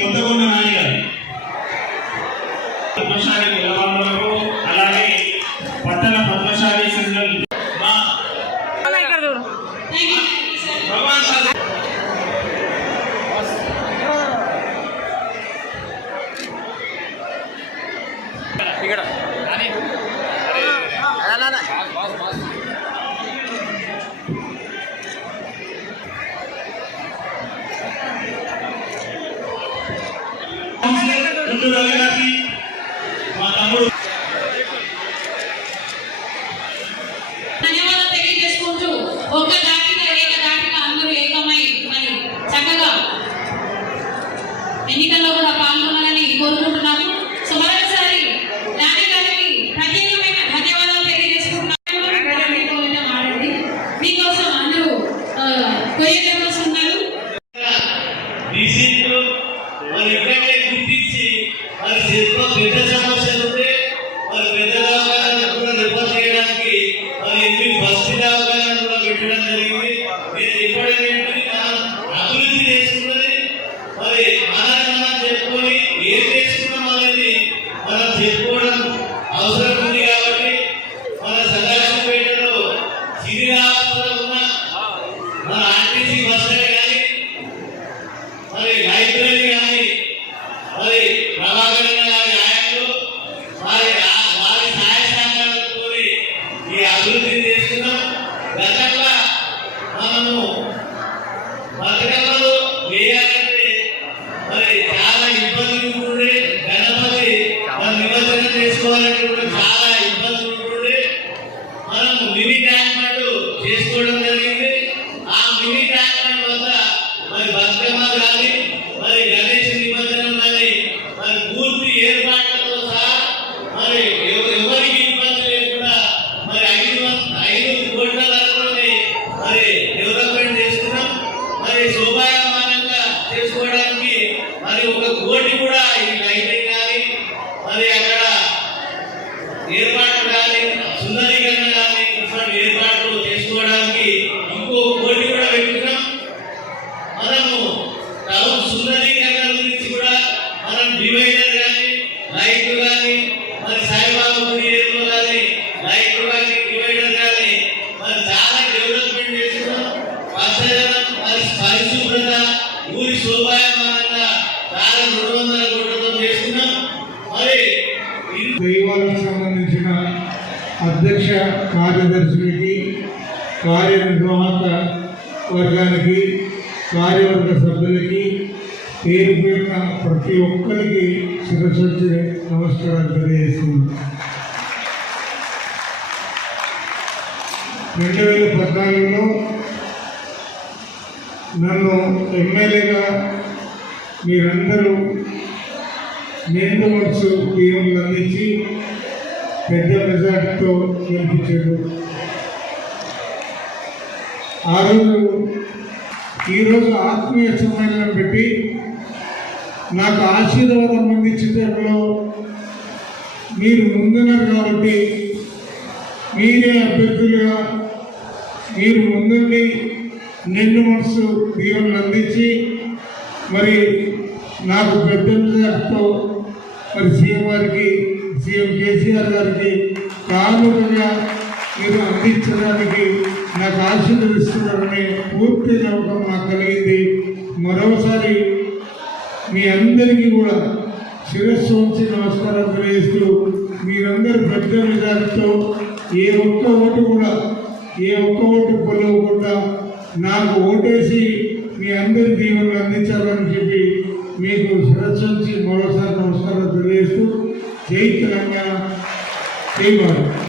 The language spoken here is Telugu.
కొత్తగొండ నాని గారు పద్మశాలి కులవాళ్ళకు అలాగే పట్టణ పద్మశాలి సంఘం ఇక్కడ మా తమ్ముడు ధన్యవాదాలు తెలియజేసుకుంటూ ఒక దాటిగా అందరూ ఏకమై మరి చక్కగా ఎన్నికల్లో కూడా పాల్గొనాలని కోరుకుంటున్నాము. సో మరొకసారి నాని గారికి ప్రత్యేకమైన ధన్యవాదాలు తెలియజేసుకుంటున్నాము. ఆడండి మీకోసం అందరూ కొరియోగ్రాఫర్స్ ఉన్నారు. గుర్తించి మరి చేతిలో పెద్ద సమస్యలు ఉంటే మరి పెద్ద దవాఖానాలను కూడా రిపోర్ట్ చేయడానికి మరి 8 బస్సు దవాఖానాలను కూడా పెట్టడం జరిగింది. నేను ఇప్పుడేంటి అభివృద్ధి చేసుకున్నది మరి మనం చెప్పుకొని ఏం చేసుకున్నాం అనేది మనం చెప్పుకోవడం అవసరం ఉంది. కాబట్టి మన సదాశివపేటలో సివిల్ హాస్పిటల్ ఉన్న మన ఆర్టీసీ బస్సు కానీ మరి లైబ్రరీ కానీ మరి ప్రభాకరణ గారి న్యాయంలో వారి సహాయ సహకారాలతో ఈ అభివృద్ధి చేస్తున్నాం. గతంలో మనము బతుకమ్మలు వేయాలంటే మరి చాలా ఇబ్బందులు ఉంటుండే. గణపతి నిమజ్జనం చేసుకోవాలంటే కూడా చాలా ఇబ్బందులు ఉంటుండే. మనం మినీ ట్యాంక్ బండ్ చేసుకోవడం జరిగింది. ఆ మినీ ట్యాంక్ బండ్ వల్ల మరి బతుకమ్మ కానీ మరి గణేష్ నిమజ్జనం కానీ మరి పూర్తి ఏర్పాట్లతో సహా మరి ఎవరికి ఇబ్బంది లేకుండా మరి 5 కోట్ల వరకుని మరి డెవలప్మెంట్ చేస్తున్నాం. మరి శోభాయమానంగా చేసుకోవడానికి మరి 1 కోటి కూడా ఈ లైటింగ్ కానీ మరి అక్కడ ఏర్పాట్లు కానీ సుందరీకరణ కానీ ఇటువంటి ఏర్పాట్లు చేసుకోవడానికి ఇంకో 1 కోటి కూడా పెట్టుకున్నాం. మనము టౌన్ సుందరీకరణ గురించి కూడా మనం డివైడర్ కానీ లైట్లు కానీ మరి సాయిబాబా గుడి ఏరియాలో కానీ లైట్లు కానీ డివైడర్ కానీ మరి చాలా డెవలప్మెంట్ చేస్తున్నాం. పచ్చదనం మరి పరిశుభ్రత ఊరి శోభాయమానంగా చాలా 200 కోట్లతో చేస్తున్నాం. మరి దైవాలకు సంబంధించిన అధ్యక్ష కార్యదర్శులకి కార్యనిర్వాహక వర్గానికి కార్యవర్గ సభ్యులకి పేరు పేరున ప్రతి ఒక్కరికి శిరస్సు నమస్కారాలు తెలియజేస్తున్నాను. 2014లో నన్ను ఎమ్మెల్యేగా మీరందరూ నిండు మనసు దీవెనలు అందించి పెద్ద మెజార్టీతో గెలిపించారు. ఆ రోజు ఈరోజు ఆత్మీయ సమ్మేళనం పెట్టి నాకు ఆశీర్వాదం అందించేటప్పుడు మీరు ముందున్నారు కాబట్టి మీరే అభ్యర్థులుగా మీరు ముందుండి నిండు మనసు దీవెనలు అందించి మరి నాకు పెద్ద మెజార్టీతో మరి సీఎం కేసీఆర్ గారికి కానుకగా మీరు అందించడానికి నాకు ఆశీర్వదిస్తున్నారనే పూర్తి నమ్మకం నాకు కలిగింది. మరోసారి మీ అందరికీ కూడా శిరస్సు ఉంచి నమస్కారం తెలియజేస్తూ మీరందరూ పెద్ద మెజార్టీతో ఏ ఒక్క ఓటు కొలవకుండా నాకు ఓటేసి మీ అందరి దీవెనలు అందించాలని చెప్పి మీకు శిరస్సు ఉంచి మరోసారి నమస్కారం తెలియజేస్తూ జై తెలంగాణ, జై భారత్.